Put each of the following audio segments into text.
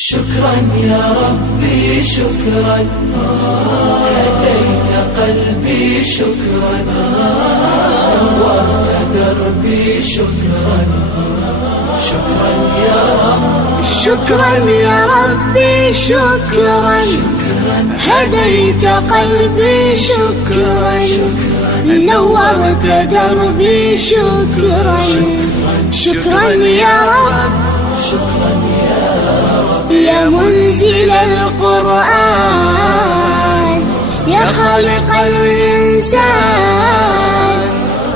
شكرا يا ربي شكرا، هديت قلبي شكرا، نورت دربي شكرا. شكرا يا رب، شكرا يا ربي شكرا، هديت قلبي شكرا، نورت دربي شكرا. شكرا يا رب، شكرا يا رب، يا منزل القرآن، يا خالق الإنسان،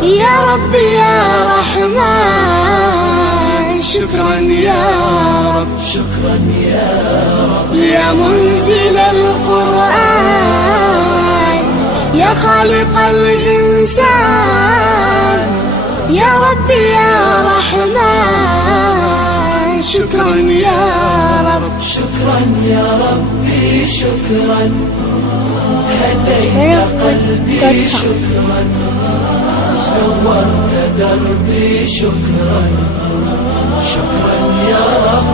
يا رب يا رحمن. شكرا يا رب، شكرا يا رب، يا منزل القرآن، يا خالق الإنسان، يا رب يا رحمن. شكرا يا رب، شكرا يا ربي شكرا، هديت قلبي شكرا، نورت دربي شكرا. شكرا يا رب،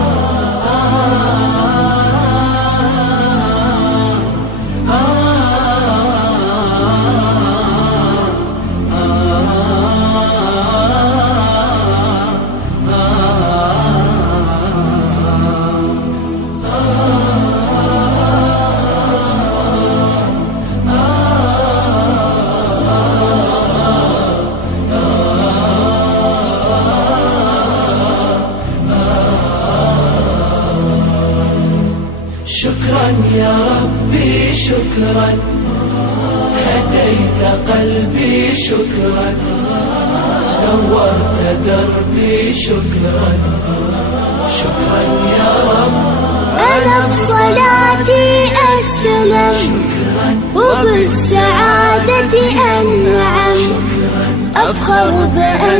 شكرا يا ربي شكرا، هديت قلبي شكرا، نورت دربي شكرا. شكرا يا رب، أنا بصلاتي أسلم، وبالسعادة أنعم، أفخر بأن